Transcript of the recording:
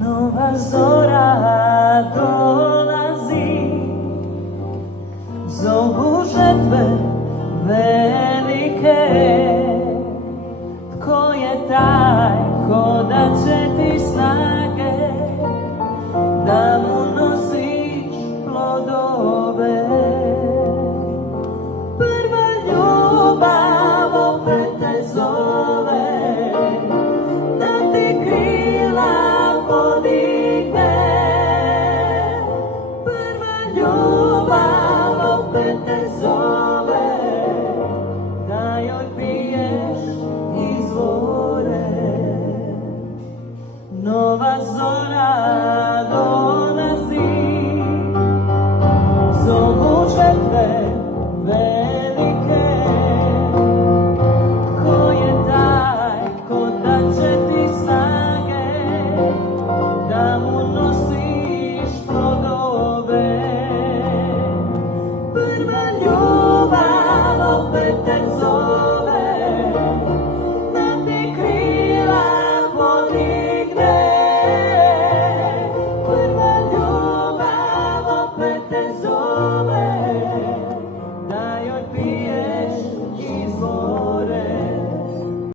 Nova zora dolazi, zovu žetve velike. Tko je taj ko da će ti snage da mu nosiš plodove? Prva ljubav opet te zove, da ti krila podigne. Prva ljubav opet te zove, da joj piješ izvore. Nova zora dolazi, zovu žetve velike. Tko je taj ko da će ti snage da mu nosiš plodove? Prva ljubav opet te zove,